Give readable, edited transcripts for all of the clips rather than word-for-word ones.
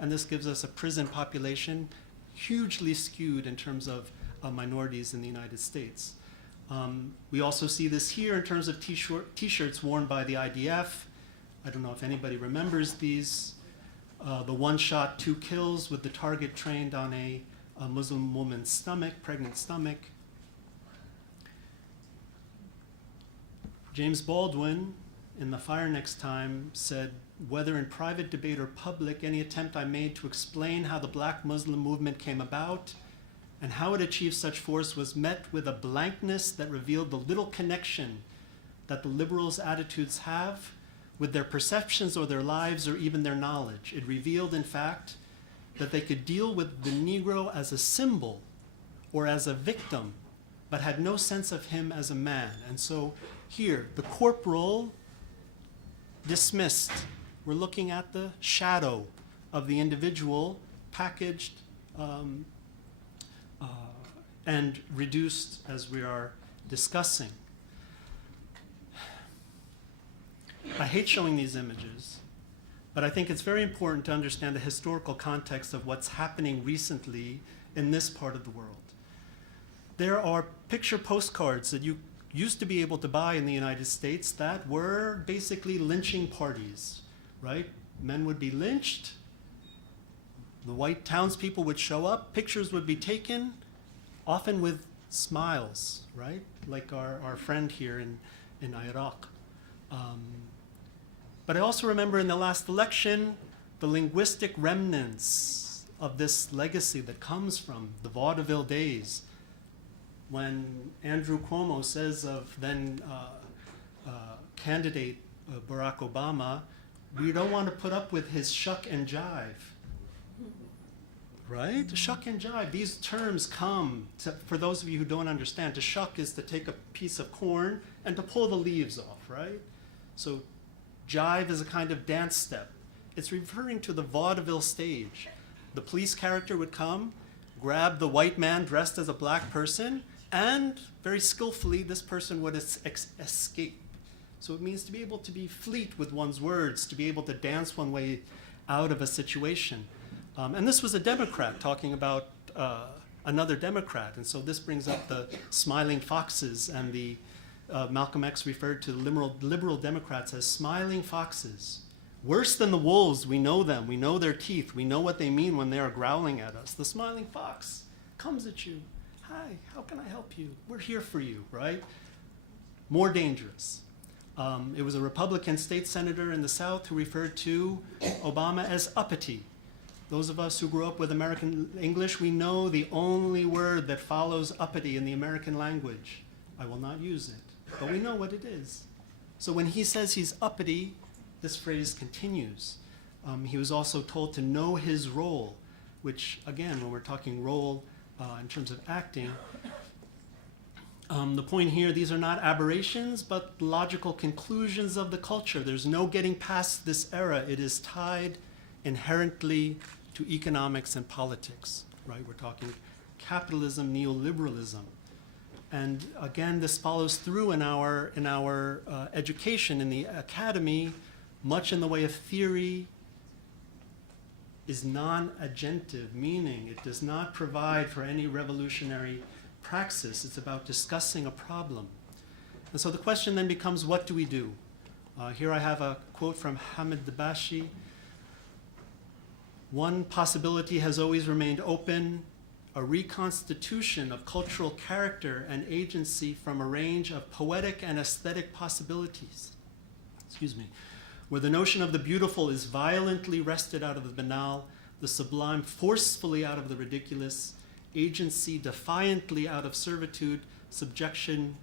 and this gives us a prison population hugely skewed in terms of minorities in the United States. We also see this here in terms of t-shirts worn by the IDF. I don't know if anybody remembers these. The one shot, two kills with the target trained on a Muslim woman's stomach, pregnant stomach. James Baldwin, in The Fire Next Time, said, "Whether in private debate or public, any attempt I made to explain how the Black Muslim movement came about and how it achieved such force was met with a blankness that revealed the little connection that the liberals' attitudes have with their perceptions or their lives or even their knowledge. It revealed, in fact, that they could deal with the Negro as a symbol or as a victim, but had no sense of him as a man." And so here, the corporal dismissed. We're looking at the shadow of the individual packaged and reduced as we are discussing. I hate showing these images, but I think it's very important to understand the historical context of what's happening recently in this part of the world. There are picture postcards that you used to be able to buy in the United States that were basically lynching parties, right? Men would be lynched, the white townspeople would show up, pictures would be taken, often with smiles, right? Like our friend here in Iraq. But I also remember in the last election, the linguistic remnants of this legacy that comes from the vaudeville days, when Andrew Cuomo says of then candidate Barack Obama, "We don't want to put up with his shuck and jive." Right? Shuck and jive. These terms come, for those of you who don't understand, to shuck is to take a piece of corn and to pull the leaves off, right? So jive is a kind of dance step. It's referring to the vaudeville stage. The police character would come, grab the white man dressed as a black person, and very skillfully this person would escape. So it means to be able to be fleet with one's words, to be able to dance one way out of a situation. And this was a Democrat talking about another Democrat. And so this brings up the smiling foxes, and the Malcolm X referred to the liberal Democrats as smiling foxes. Worse than the wolves, we know them, we know their teeth, we know what they mean when they are growling at us. The smiling fox comes at you. "Hi, how can I help you? We're here for you," right? More dangerous. It was a Republican state senator in the South who referred to Obama as uppity. Those of us who grew up with American English, we know the only word that follows uppity in the American language. I will not use it, but we know what it is. So when he says he's uppity, this phrase continues. He was also told to know his role, which, again, when we're talking role in terms of acting, the point here, these are not aberrations, but logical conclusions of the culture. There's no getting past this era. It is tied inherently to economics and politics, right? We're talking capitalism, neoliberalism. And again, this follows through in our education in the academy. Much in the way of theory is non-agentive, meaning it does not provide for any revolutionary praxis. It's about discussing a problem. And so the question then becomes, what do we do? Here I have a quote from Hamid Dabashi. "One possibility has always remained open, a reconstitution of cultural character and agency from a range of poetic and aesthetic possibilities, where the notion of the beautiful is violently wrested out of the banal, the sublime forcefully out of the ridiculous, agency defiantly out of servitude, subjection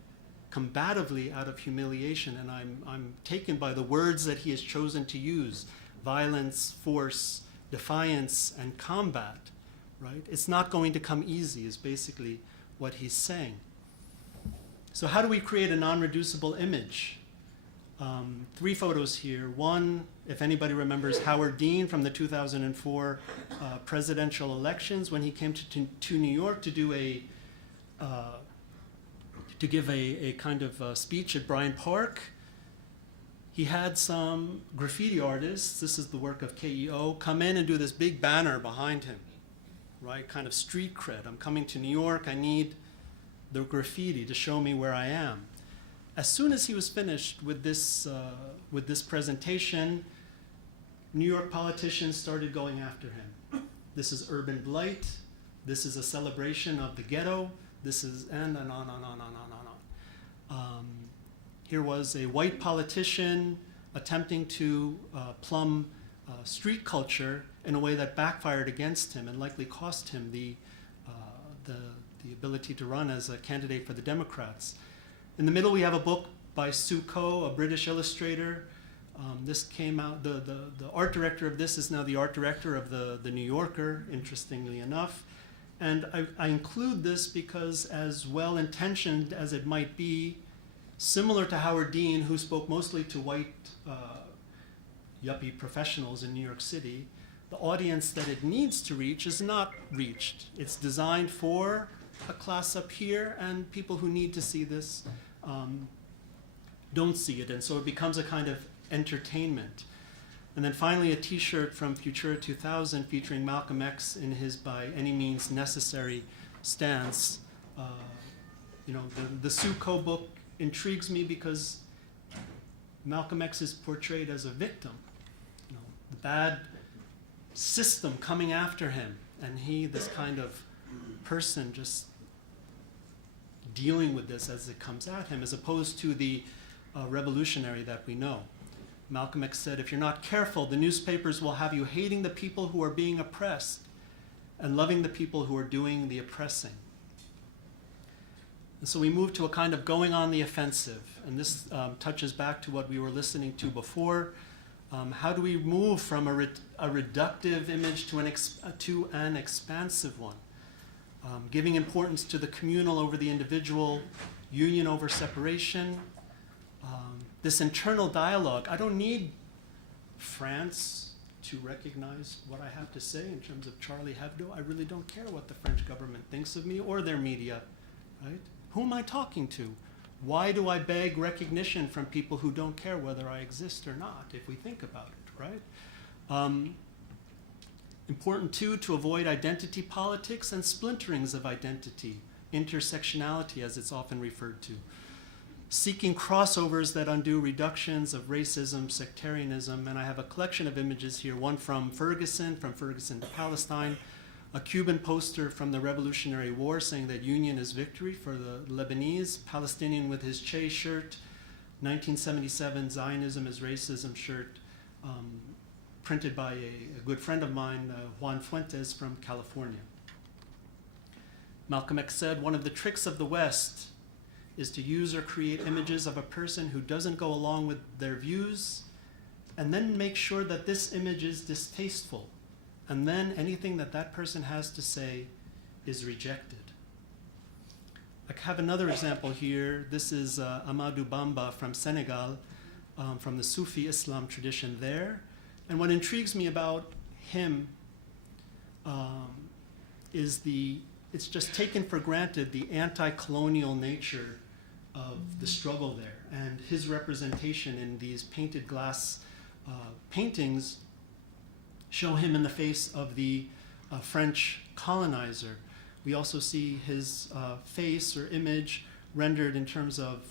combatively out of humiliation." And I'm taken by the words that he has chosen to use: violence, force, defiance, and combat, right? It's not going to come easy is basically what he's saying. So how do we create a non-reducible image? 3 photos here. One, if anybody remembers Howard Dean from the 2004 presidential elections, when he came to New York to do to give a kind of speech at Bryant Park. he had some graffiti artists, this is the work of KEO, come in and do this big banner behind him, right? Kind of street cred. I'm coming to New York, I need the graffiti to show me where I am. As soon as he was finished with this presentation, New York politicians started going after him. This is urban blight, this is a celebration of the ghetto, this is, and on. Here was a white politician attempting to plumb street culture in a way that backfired against him and likely cost him the ability to run as a candidate for the Democrats. In the middle, we have a book by Sue Coe, a British illustrator. This came out, the art director of this is now the art director of the New Yorker, interestingly enough. And I include this because, as well-intentioned as it might be, similar to Howard Dean, who spoke mostly to white yuppie professionals in New York City, the audience that it needs to reach is not reached. It's designed for a class up here, and people who need to see this don't see it, and so it becomes a kind of entertainment. And then finally, a t-shirt from Futura 2000 featuring Malcolm X in his by any means necessary stance. The Sue Coe book intrigues me because Malcolm X is portrayed as a victim. The bad system coming after him, and he, this kind of person, just dealing with this as it comes at him, as opposed to the revolutionary that we know. Malcolm X said, if you're not careful, the newspapers will have you hating the people who are being oppressed and loving the people who are doing the oppressing. And so we move to a kind of going on the offensive, and this touches back to what we were listening to before. How do we move from a reductive image to an expansive one? Giving importance to the communal over the individual, union over separation. This internal dialogue. I don't need France to recognize what I have to say in terms of Charlie Hebdo. I really don't care what the French government thinks of me or their media, right? Who am I talking to? Why do I beg recognition from people who don't care whether I exist or not, if we think about it, right? Important, too, to avoid identity politics and splinterings of identity, intersectionality, as it's often referred to. Seeking crossovers that undo reductions of racism, sectarianism, and I have a collection of images here, one from Ferguson to Palestine, a Cuban poster from the Revolutionary War saying that union is victory for the Lebanese, Palestinian with his Che shirt, 1977 Zionism is racism shirt, printed by a good friend of mine, Juan Fuentes from California. Malcolm X said, one of the tricks of the West is to use or create images of a person who doesn't go along with their views, and then make sure that this image is distasteful. And then anything that that person has to say is rejected. I have another example here. This is Amadou Bamba from Senegal, from the Sufi Islam tradition there. And what intrigues me about him is it's just taken for granted the anti-colonial nature of the struggle there. And his representation in these painted glass paintings show him in the face of the French colonizer. We also see his face or image rendered in terms of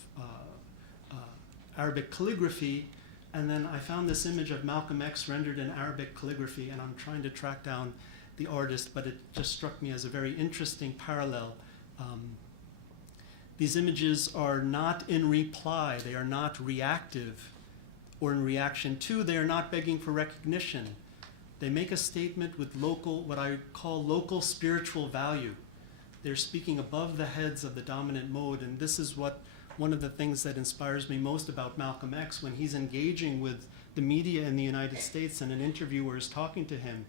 Arabic calligraphy. And then I found this image of Malcolm X rendered in Arabic calligraphy, and I'm trying to track down the artist, but it just struck me as a very interesting parallel. These images are not in reply, they are not reactive or in reaction to, they are not begging for recognition. They make a statement with local, what I call local spiritual value. They're speaking above the heads of the dominant mode, and this is what one of the things that inspires me most about Malcolm X when he's engaging with the media in the United States and an interviewer is talking to him.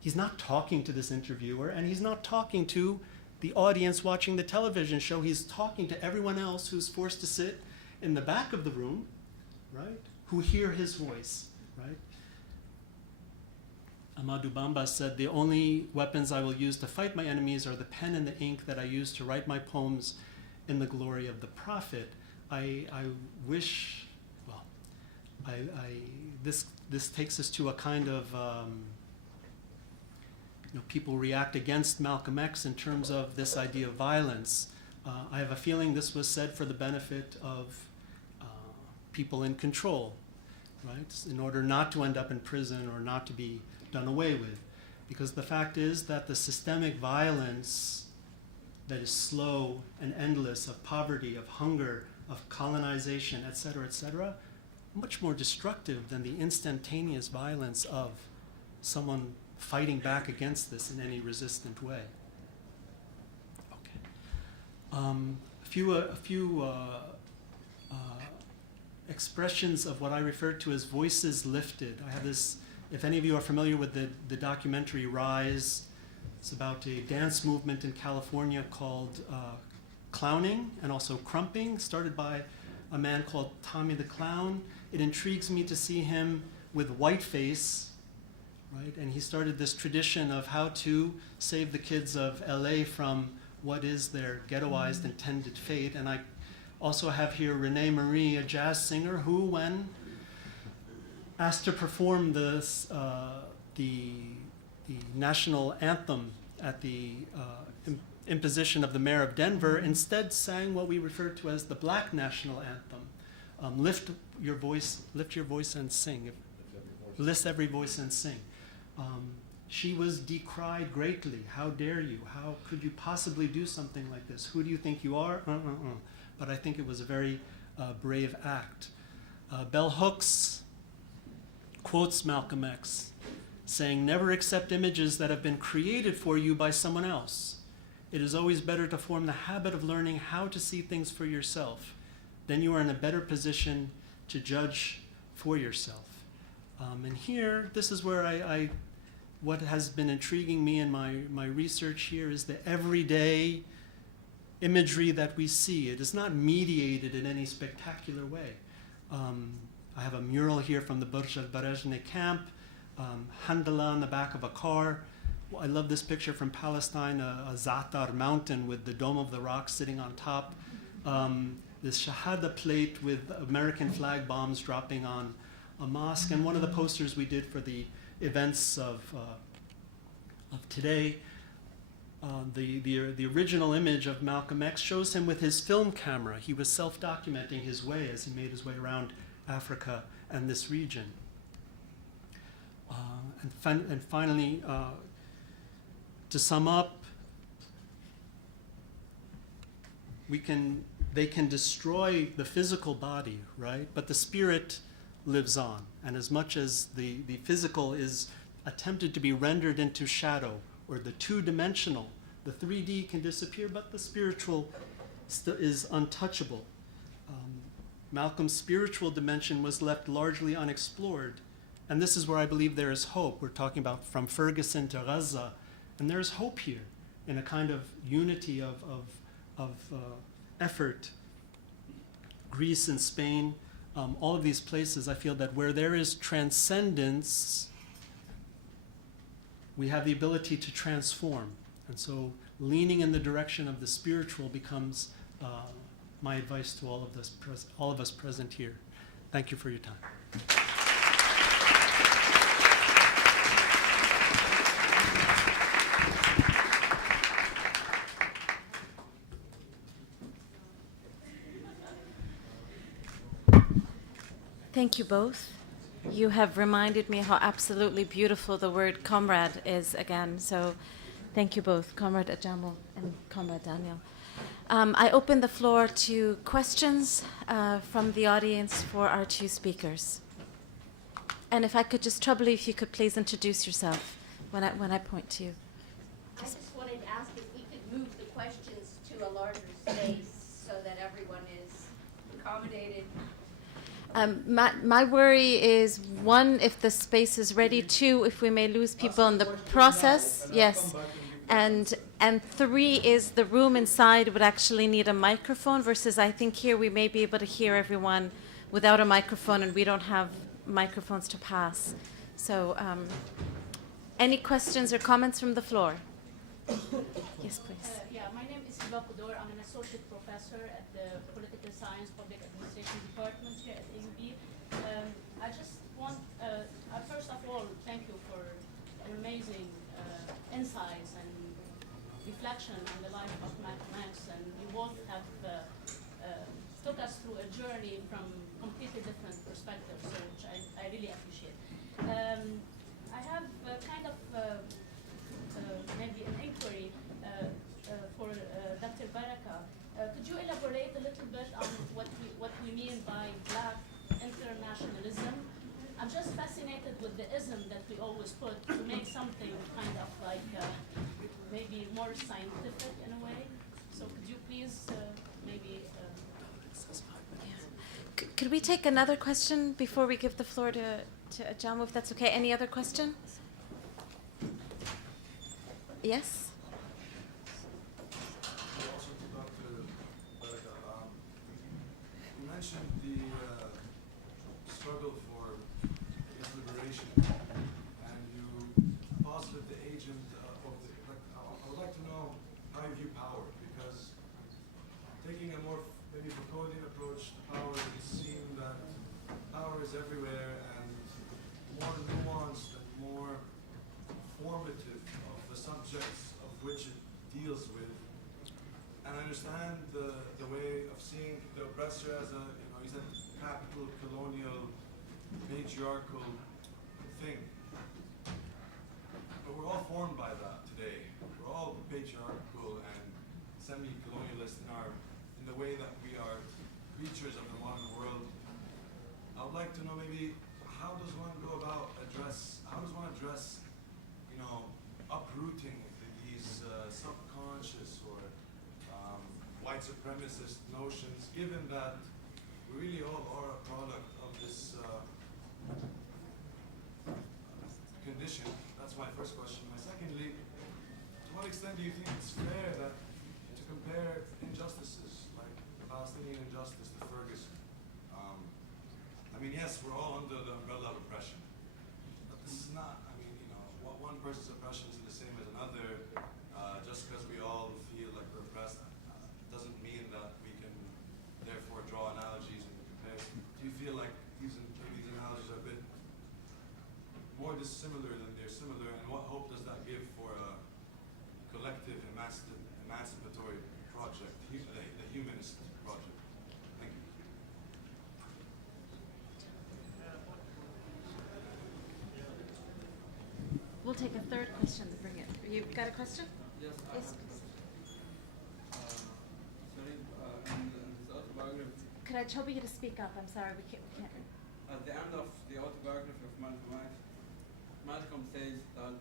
He's not talking to this interviewer, and he's not talking to the audience watching the television show. He's talking to everyone else who's forced to sit in the back of the room, right, who hear his voice, right? Amadou Bamba said, the only weapons I will use to fight my enemies are the pen and the ink that I use to write my poems in the glory of the prophet. I this takes us to a kind of people react against Malcolm X in terms of this idea of violence. I have a feeling this was said for the benefit of people in control, right? In order not to end up in prison or not to be done away with. Because the fact is that the systemic violence that is slow and endless of poverty, of hunger, of colonization, et cetera, much more destructive than the instantaneous violence of someone fighting back against this in any resistant way. Okay. A few expressions of what I refer to as voices lifted. I have this, if any of you are familiar with the documentary Rise, it's about a dance movement in California called clowning and also crumping, started by a man called Tommy the Clown. It intrigues me to see him with whiteface, right? And he started this tradition of how to save the kids of LA from what is their ghettoized intended fate. And I also have here Renee Marie, a jazz singer, who, when asked to perform this, the national anthem at the imposition of the mayor of Denver, instead sang what we refer to as the Black national anthem. Lift your voice and sing. Lift every voice and sing. She was decried greatly. How dare you? How could you possibly do something like this? Who do you think you are? But I think it was a very brave act. Bell Hooks quotes Malcolm X, saying, "Never accept images that have been created for you by someone else. It is always better to form the habit of learning how to see things for yourself. Then you are in a better position to judge for yourself." And here, this is where what has been intriguing me in my research here is the everyday imagery that we see. It is not mediated in any spectacular way. I have a mural here from the Burj al-Barajne camp, Handala on the back of a car. I love this picture from Palestine, a Zatar mountain with the Dome of the Rock sitting on top. This Shahada plate with American flag bombs dropping on a mosque. And one of the posters we did for the events of today, the original image of Malcolm X shows him with his film camera. He was self-documenting his way as he made his way around Africa and this region. And finally, to sum up, they can destroy the physical body, right? But the spirit lives on. And as much as the physical is attempted to be rendered into shadow, or the two-dimensional, the 3D can disappear, but the spiritual is untouchable. Malcolm's spiritual dimension was left largely unexplored. And this is where I believe there is hope. We're talking about from Ferguson to Gaza. And there's hope here in a kind of unity of effort. Greece and Spain, all of these places, I feel that where there is transcendence, we have the ability to transform. And so leaning in the direction of the spiritual becomes my advice to all of us present here. Thank you for your time. Thank you both. You have reminded me how absolutely beautiful the word comrade is again. So thank you both, Comrade Ajamu and Comrade Daniel. I open the floor to questions from the audience for our two speakers. And if I could just trouble you, if you could please introduce yourself when I point to you. I just wanted to ask if we could move the questions to a larger space so that everyone is accommodated. My worry is, one, if the space is ready, two, if we may lose people in the process, yes, and three is the room inside would actually need a microphone versus I think here we may be able to hear everyone without a microphone and we don't have microphones to pass. So any questions or comments from the floor? Yes, please. Yeah, my name is Hiba Kudor. I'm an associate professor at the Political Science Public Administration Department here at AUB. I reflection on the life of Malcolm X, and you both have took us through a journey from completely different perspectives, which I really appreciate. I have kind of maybe an inquiry for Dr. Baraka. Could you elaborate a little bit on what we mean by Black internationalism? I'm just fascinated with the ism that we always put to make something kind of like maybe more scientific in a way. So could you please maybe... Could we take another question before we give the floor to Ajamu, if that's okay? Any other question? Yes? Also to Dr. Baraka, you mentioned the struggle for its liberation, and you posited the agent of the. I would like to know how you view power, because taking a more maybe Foucauldian approach to power, it seemed that power is everywhere and more nuanced and more formative of the subjects of which it deals with. And I understand the way of seeing the oppressor as a, he's a capital, colonial, patriarchal thing. But we're all formed by that today. We're all patriarchal and semi-colonialist in the way that we are creatures of the modern world. I would like to know maybe how does one address, uprooting these subconscious or white supremacist notions, given that we really all are a product of this condition. That's my first question. Secondly, to what extent do you think it's fair that to compare injustices like the Palestinian injustice to Ferguson? Yes, we're all under the umbrella of oppression, but this is not. One person's oppression is the same as another. Just because we all feel like we're oppressed doesn't mean that we can therefore draw analogies and compare. Do you feel like these analogies are a bit more dissimilar than they're similar, and what hope does that give for a collective emancipatory project, the humanist project? Thank you. We'll take a third question to bring it. You've got a question? Yes. Yes. Sorry, in this autobiography, Could I trouble you to speak up? I'm sorry, we can't. at the end of the autobiography of Malcolm X, Malcolm says that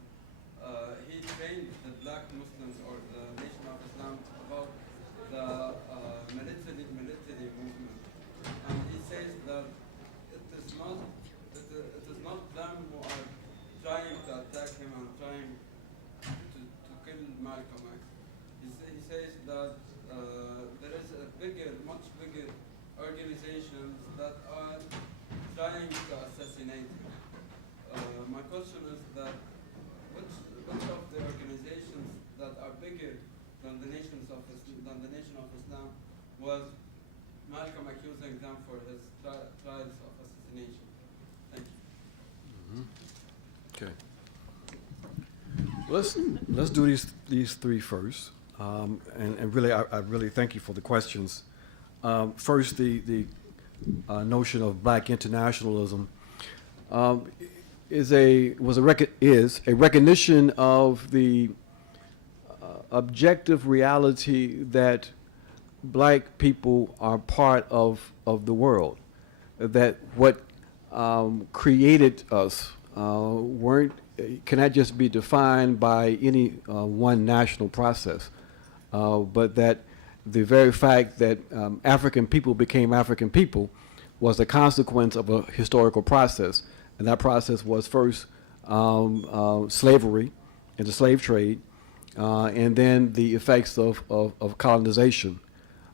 he trained the black Muslims or the Nation of Islam about the military movement, and he says that it is not them who are trying to attack him and trying to kill Malcolm X. He says that there is much bigger organizations that are trying to assassinate him. My question is that which of the organizations that are bigger than the Nation of Islam was Malcolm accusing them for his trials of assassination? Thank you. Okay. Let's do these three first, and really, I really thank you for the questions. First, the notion of black internationalism is a recognition of the objective reality that black people are part of the world, that what created us cannot just be defined by any one national process, but that the very fact that African people became African people was a consequence of a historical process. And that process was first slavery and the slave trade, and then the effects of colonization.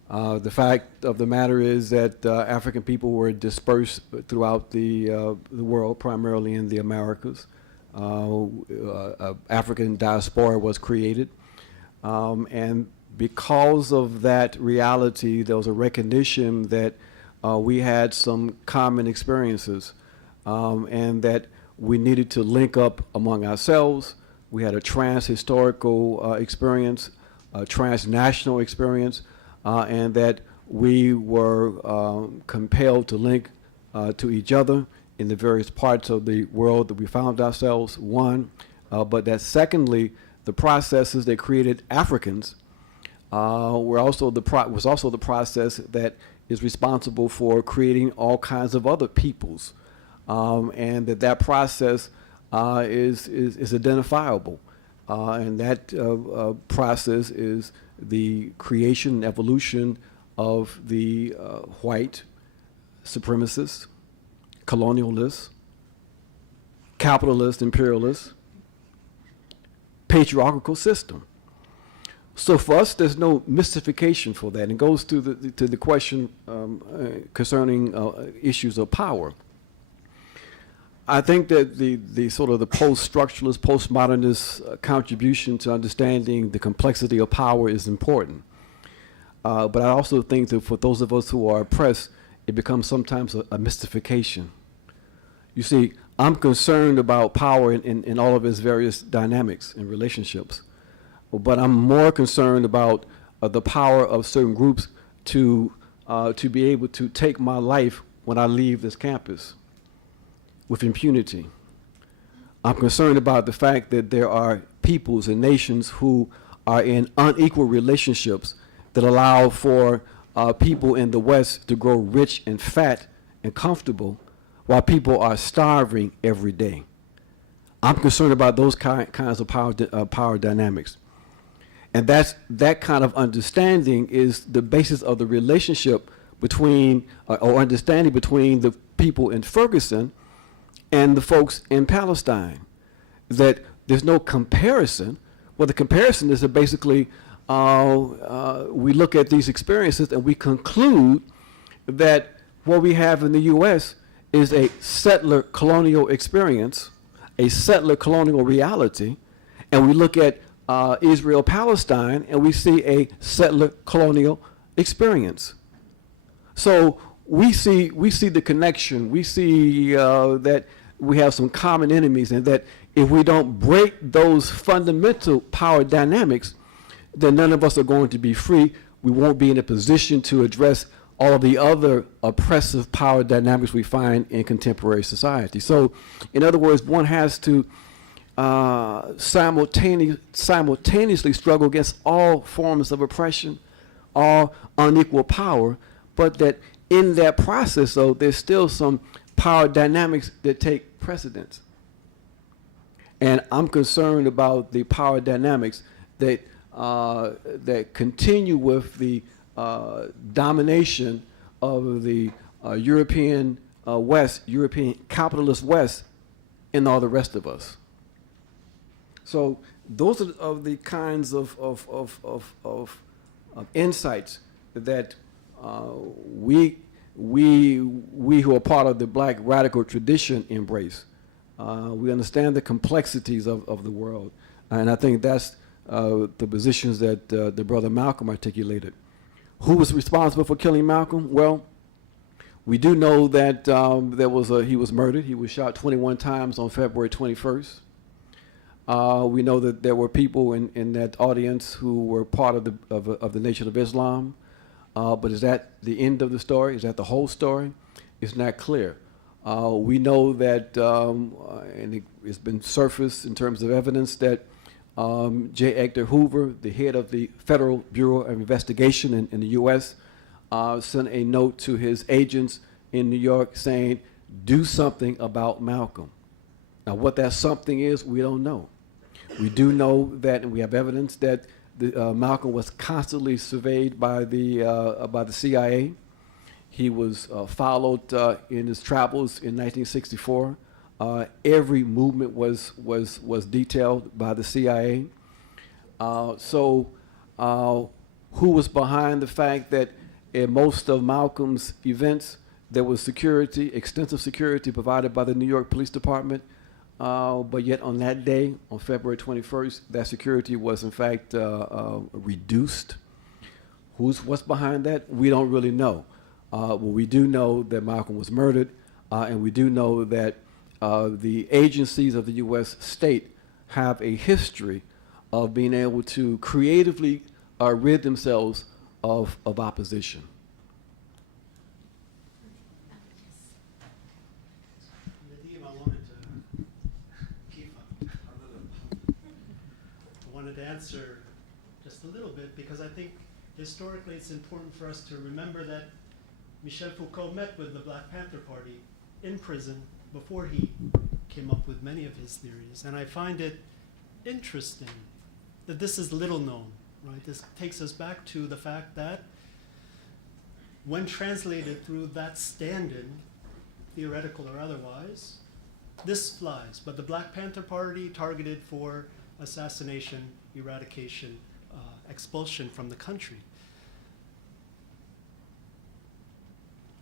The fact of the matter is that African people were dispersed throughout the world, primarily in the Americas. African diaspora was created. And because of that reality, there was a recognition that we had some common experiences, and that we needed to link up among ourselves. We had a trans-historical experience transnational experience, and that we were compelled to link to each other in the various parts of the world that we found ourselves, one, but that secondly, the processes that created Africans was also the process that is responsible for creating all kinds of other peoples, and that process is identifiable, and that process is the creation and evolution of the white supremacists, colonialists, capitalist imperialists, patriarchal system. So for us, there's no mystification for that. It goes to the question concerning issues of power. I think that the sort of the post-structuralist, postmodernist contribution to understanding the complexity of power is important. But I also think that for those of us who are oppressed, it becomes sometimes a mystification. You see, I'm concerned about power in all of its various dynamics and relationships, but I'm more concerned about the power of certain groups to be able to take my life when I leave this campus with impunity. I'm concerned about the fact that there are peoples and nations who are in unequal relationships that allow for people in the West to grow rich and fat and comfortable while people are starving every day. I'm concerned about those kinds of power dynamics. And that kind of understanding is the basis of the relationship between, or understanding between the people in Ferguson and the folks in Palestine. That there's no comparison. Well, the comparison is that basically we look at these experiences and we conclude that what we have in the U.S. is a settler colonial experience, a settler colonial reality, and we look at Israel-Palestine and we see a settler colonial experience. So we see the connection. We see that we have some common enemies, and that if we don't break those fundamental power dynamics, then none of us are going to be free. We won't be in a position to address all of the other oppressive power dynamics we find in contemporary society. So, in other words, one has to simultaneously struggle against all forms of oppression, all unequal power, but that in that process, though, there's still some power dynamics that take precedence. And I'm concerned about the power dynamics that continue with the domination of the European West, European capitalist West, and all the rest of us. So those are of the kinds of insights that we who are part of the Black radical tradition embrace. We understand the complexities of the world, and I think that's the positions that the brother Malcolm articulated. Who was responsible for killing Malcolm? Well, we do know that he was murdered. He was shot 21 times on February 21st. We know that there were people in that audience who were part of the Nation of Islam. But is that the end of the story? Is that the whole story? It's not clear. We know that, and it's been surfaced in terms of evidence, that J. Edgar Hoover, the head of the Federal Bureau of Investigation in the U.S., sent a note to his agents in New York saying, do something about Malcolm. Now, what that something is, we don't know. We do know that, and we have evidence that Malcolm was constantly surveyed by the CIA. He was followed in his travels in 1964. Every movement was detailed by the CIA. So who was behind the fact that in most of Malcolm's events there was security, extensive security provided by the New York Police Department, but yet on that day, on February 21st, that security was in fact reduced. What's behind that? We don't really know. But we do know that Malcolm was murdered, and we do know that the agencies of the U.S. state have a history of being able to creatively rid themselves of opposition. Nadeem, I wanted to keep up. I wanted to answer just a little bit because I think historically it's important for us to remember that Michel Foucault met with the Black Panther Party in prison before he came up with many of his theories. And I find it interesting that this is little known, right? This takes us back to the fact that when translated through that stand-in, theoretical or otherwise, this flies. But the Black Panther Party targeted for assassination, eradication, expulsion from the country.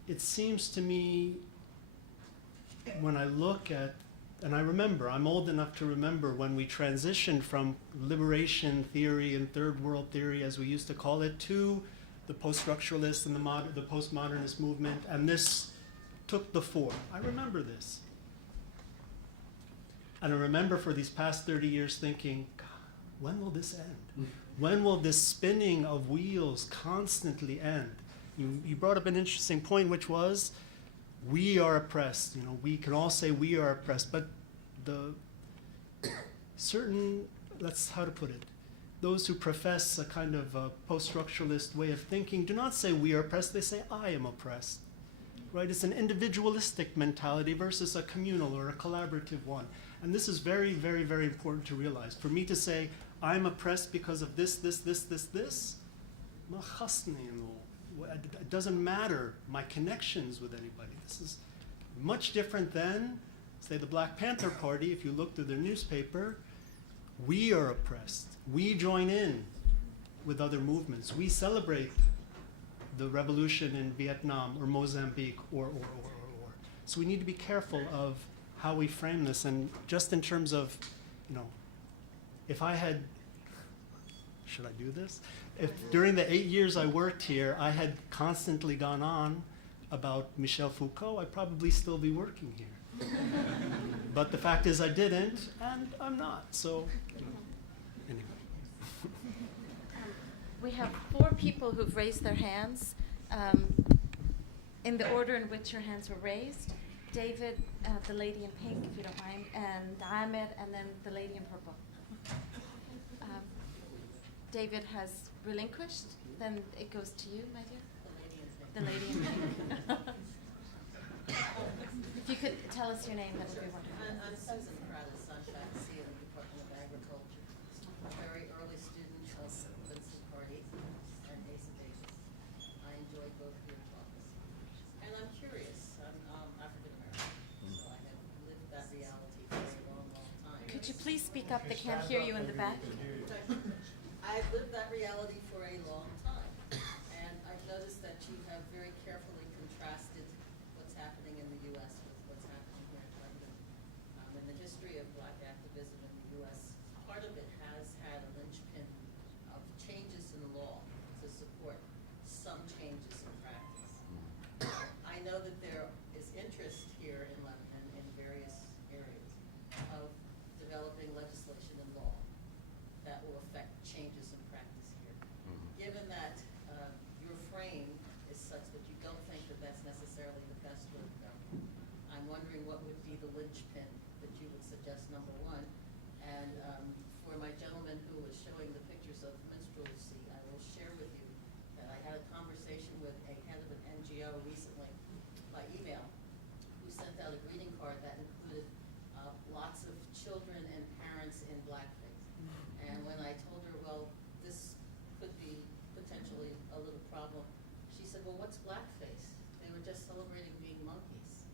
It seems to me, when I look at, and I remember, I'm old enough to remember when we transitioned from liberation theory and third world theory, as we used to call it, to the post-structuralist and the postmodernist movement, and this took the fore. I remember this. And I remember for these past 30 years thinking, God, when will this end? When will this spinning of wheels constantly end? You brought up an interesting point, which was, we are oppressed. You know, we can all say we are oppressed, but the certain, how to put it, those who profess a kind of a post-structuralist way of thinking do not say we are oppressed, they say I am oppressed. Right? It's an individualistic mentality versus a communal or a collaborative one. And this is very, very, very important to realize. For me to say I'm oppressed because of this, it doesn't matter my connections with anybody. This is much different than, say, the Black Panther Party. If you look through their newspaper, we are oppressed. We join in with other movements. We celebrate the revolution in Vietnam or Mozambique or. So we need to be careful of how we frame this. And just in terms of, you know, if I had, should I do this? If during the 8 years I worked here, I had constantly gone on about Michel Foucault, I'd probably still be working here. But the fact is I didn't, and I'm not. So, you know, anyway. We have 4 people who've raised their hands in the order in which your hands were raised. David, the lady in pink, if you don't mind, and Ahmed, and then the lady in purple. David has relinquished, then it goes to you, my dear. The lady in pink. If you could tell us your name, that would be wonderful. I'm Susan Prada, Sunshine Sea in the Department of Agriculture. A very early student of Vincent Cardi and Asa Davis. I enjoyed both of your talks. And I'm curious, I'm African American, so I have lived that reality for a long, long time. Could you please speak up? They can't hear you in the back. I've lived that reality for a long time, and I've noticed that you have very carefully contrasted what's happening in the U.S. with what's happening here in London. In the history of Black activism in the U.S., part of it has had a linchpin of changes in law to support some changes in practice. I know that there is interest here in London in various areas of developing legislation and law that will affect changes in practice here. Given that your frame is such that you don't think that that's necessarily the best way to go, I'm wondering what would be the linchpin that you would suggest, number one. And for my gentleman who was showing the pictures of minstrelsy, I will share with you that I had a conversation with a head of an NGO recently by email who sent out a greeting card that included lots of children and parents in blackface. And when I told her, well, this could be potentially a little problem, she said, well, what's blackface? They were just celebrating being monkeys.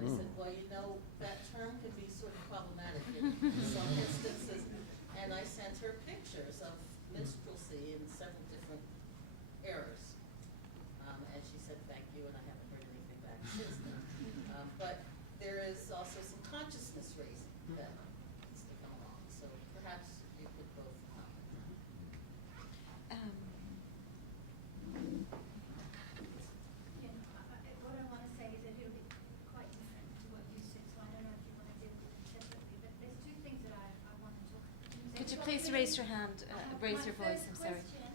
I said, well, you know, that term can be sort of problematic in some instances. And I sent her pictures of minstrelsy in several different eras. And she said, thank you, and I haven't heard anything back since then. But there is also some consciousness raising that needs to come along. So perhaps you could both comment. What I want to say is that it'll be quite different to what you said, so I don't know if you want to deal with it separately, but there's 2 things that I want to talk about. Could you please raise your hand, raise your voice, I'm sorry. My first question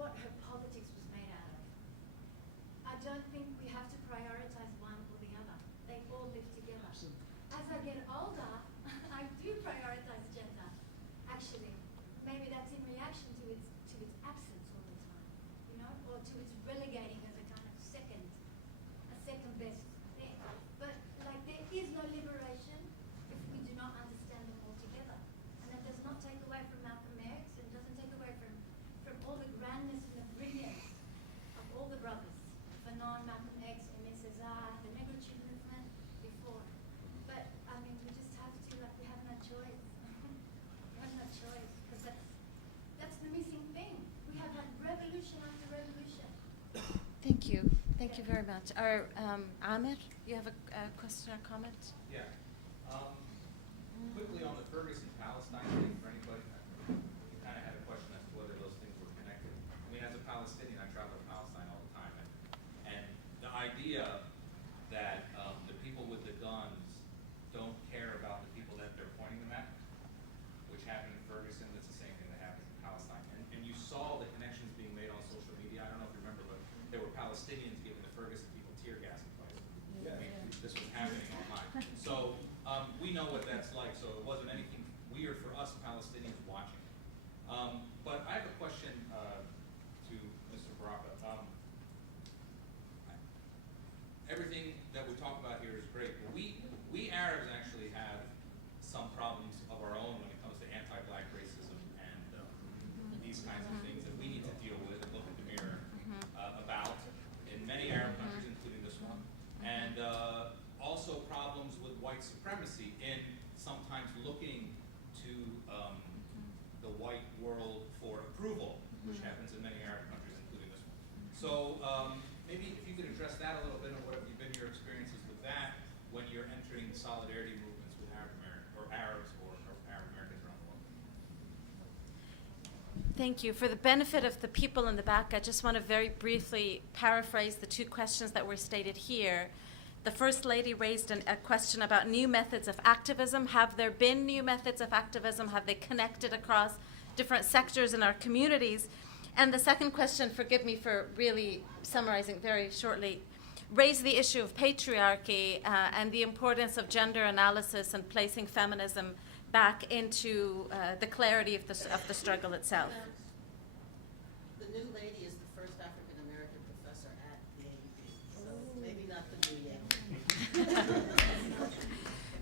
what her politics was made out of. I don't think we have to prioritize one or the other. They all live together. As I get older, I do prioritize gender, actually. Maybe that's in reaction to its absence all the time, you know, or to its relegating as a kind of second best thing. But like there is no liberation if we do not understand them all together. And that does not take away from Malcolm X and doesn't take away from all the grandness and the brilliance of all the brothers, Fanon, Malcolm X, Aimé Césaire, the negritude movement before. But I mean, we just have to, like, we have no choice. We have no choice, because that's the missing thing. We have had revolution after revolution. Thank you. Thank you very much. Our Amir, you have a question or comment? Yeah. Quickly on the Ferguson-Palestine thing, for anybody, you kind of had a question as to whether those things were connected. I mean, as a Palestinian, I travel to Palestine all the time, and the idea that the people with the guns don't care about the people that they're pointing them at, which happened in Ferguson, that's the same thing that happens in Palestine. And you saw the connections being made on social media. I don't know if you remember, but there were Palestinians giving the Ferguson people tear gas in place. I mean, this was happening online. So we know what that's like, so it wasn't anything weird for us Palestinians watching. But I have a question to Mr. Baraka. Everything that we talk about here is great, but we Arabs actually have some problems of our own when it comes to anti-black racism and these kinds of things that we need to deal with and look in the mirror about in many Arab countries, including this one. And also problems with white supremacy in sometimes looking to the white world for approval, which happens in many Arab countries, including this one. So maybe if you could address that a little bit, and what have you been your experiences with that when you're entering solidarity movements with Arab Arabs or Arab Americans around the world? Thank you. For the benefit of the people in the back, I just want to very briefly paraphrase the two questions that were stated here. The First Lady raised a question about new methods of activism. Have there been new methods of activism? Have they connected across different sectors in our communities? And the second question, forgive me for really summarizing very shortly, raised the issue of patriarchy and the importance of gender analysis and placing feminism back into the clarity of the struggle itself. The new lady is the first African-American professor at the AUB, so maybe not the new yet.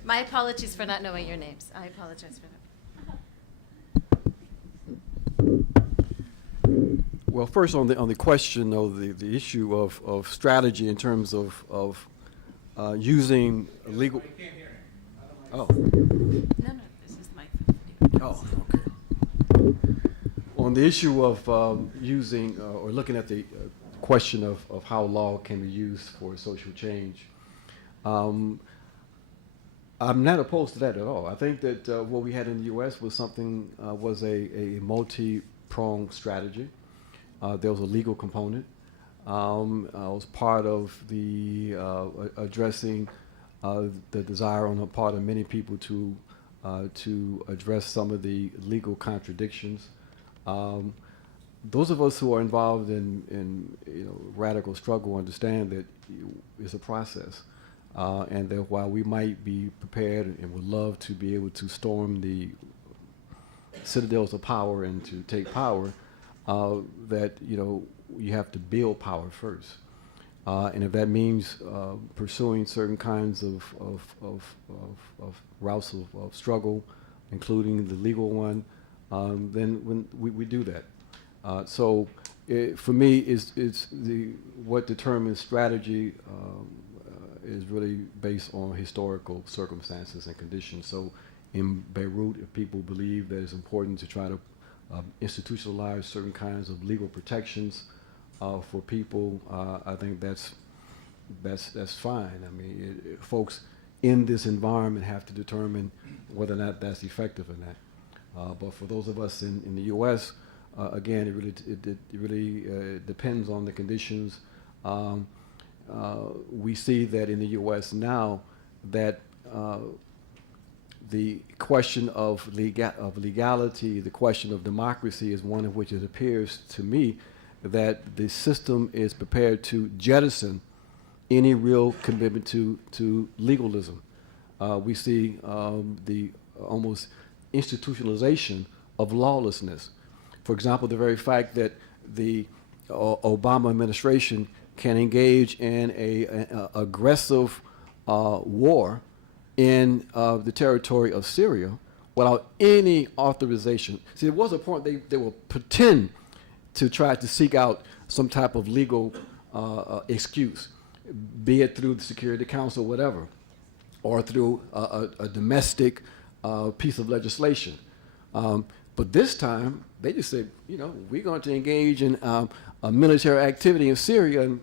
My apologies for not knowing your names. I apologize for that. Well, first on the question of the issue of strategy in terms of using legal. You can't hear me. Oh. No, this is my. Oh, okay. On the issue of using or looking at the question of how law can be used for social change, I'm not opposed to that at all. I think that what we had in the U.S. was something was a multi-pronged strategy. There was a legal component. It was part of the addressing the desire on the part of many people to address some of the legal contradictions. Those of us who are involved in radical struggle understand that it's a process, and that while we might be prepared and would love to be able to storm the citadels of power and to take power, that you have to build power first, and if that means pursuing certain kinds of routes of struggle, including the legal one, then when we do that. So for me, it's what determines strategy is really based on historical circumstances and conditions. So in Beirut, if people believe that it's important to try to institutionalize certain kinds of legal protections for people, I think that's fine. I mean, folks in this environment have to determine whether or not that's effective or not. But for those of us in the U.S., again, it really depends on the conditions. We see that in the U.S. now that the question of legality, the question of democracy is one of which it appears to me that the system is prepared to jettison any real commitment to legalism. We see the almost institutionalization of lawlessness. For example, the very fact that the Obama administration can engage in a aggressive war in the territory of Syria without any authorization. See, there was a point they will pretend to try to seek out some type of legal excuse, be it through the Security Council, whatever, or through a domestic piece of legislation. But this time, they just said, we're going to engage in a military activity in Syria, and,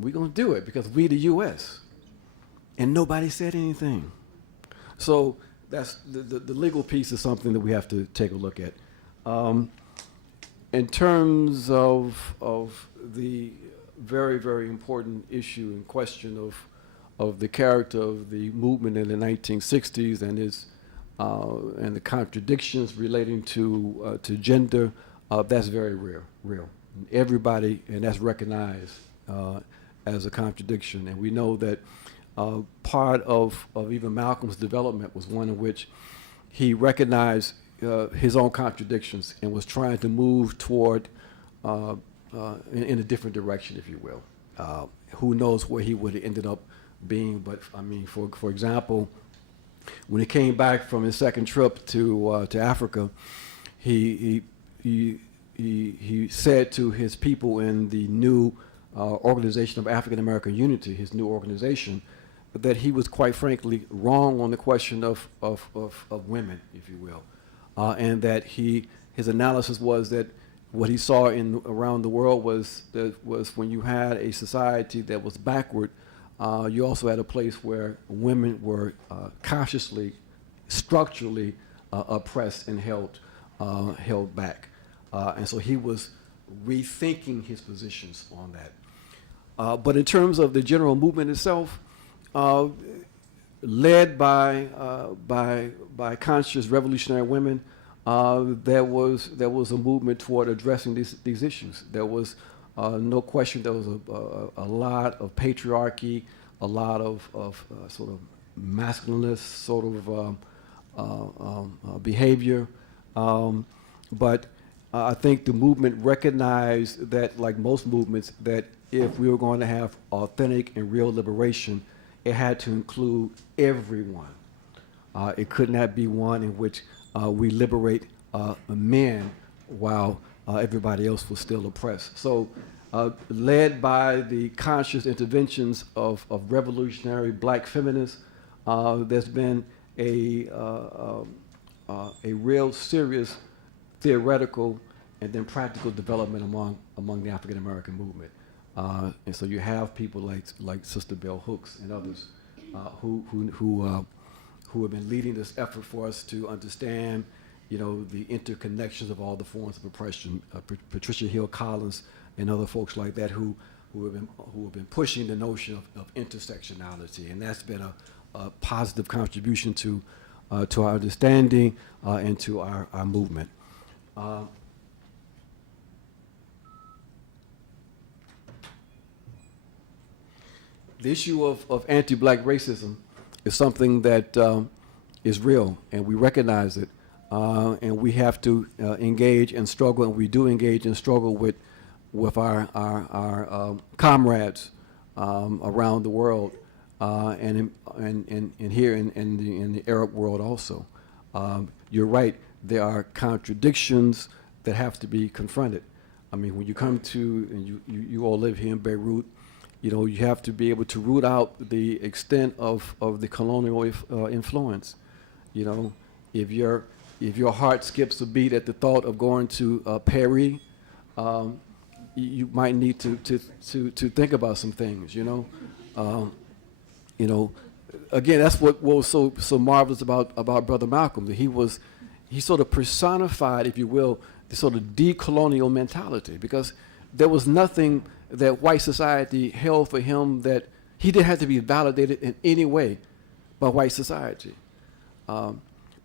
we're going to do it because we the U.S. And nobody said anything. So that's the legal piece is something that we have to take a look at. In terms of the very, very important issue and question of the character of the movement in the 1960s and its and the contradictions relating to gender, that's very real. Everybody, and that's recognized as a contradiction. And we know that part of even Malcolm's development was one in which he recognized his own contradictions and was trying to move toward in a different direction, if you will. Who knows where he would have ended up being, but I mean, for example, when he came back from his second trip to Africa, he said to his people in the new Organization of African American Unity, his new organization, that he was quite frankly wrong on the question of women, if you will, and that his analysis was that what he saw around the world was when you had a society that was backward, you also had a place where women were consciously, structurally oppressed and held back. And so he was rethinking his positions on that. But in terms of the general movement itself, led by conscious revolutionary women, there was a movement toward addressing these issues. There was no question there was a lot of patriarchy, a lot of sort of masculinist sort of behavior. But I think the movement recognized that, like most movements, that if we were going to have authentic and real liberation, it had to include everyone. It could not be one in which we liberate men while everybody else was still oppressed. So led by the conscious interventions of revolutionary black feminists, there's been a real serious theoretical and then practical development among the African American movement. And so you have people like Sister Bell Hooks and others who have been leading this effort for us to understand, the interconnections of all the forms of oppression. Patricia Hill Collins and other folks like that who have been pushing the notion of intersectionality, and that's been a positive contribution to our understanding and to our movement. The issue of anti-black racism is something that is real, and we recognize it, and we have to engage and struggle, and we do engage and struggle with our comrades around the world, and here in the Arab world also. You're right, there are contradictions that have to be confronted. I mean, when you come to, and you all live here in Beirut, you have to be able to root out the extent of the colonial influence. If your heart skips a beat at the thought of going to Paris, you might need to think about some things. Again, that's what was so marvelous about Brother Malcolm. That he sort of personified, if you will, the sort of decolonial mentality, because there was nothing that white society held for him that he didn't have to be validated in any way by white society. But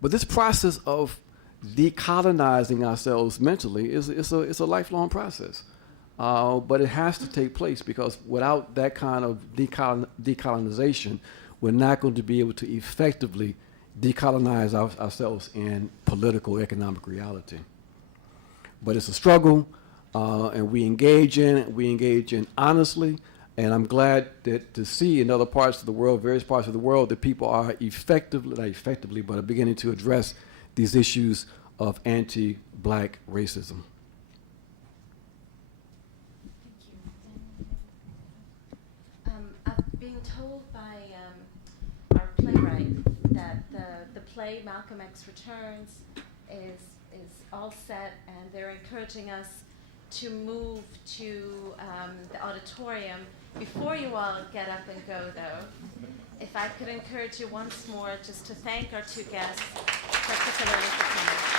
this process of decolonizing ourselves mentally is a lifelong process. But it has to take place, because without that kind of decolonization, we're not going to be able to effectively decolonize ourselves in political, economic reality. But it's a struggle, and we engage in it. We engage in honestly, and I'm glad that to see in other parts of the world, various parts of the world, that people are not effectively, but are beginning to address these issues of anti-black racism. I've been told by our playwright that the play Malcolm X Returns is all set, and they're encouraging us to move to the auditorium. Before you all get up and go, though, if I could encourage you once more just to thank our two guests, particularly for coming.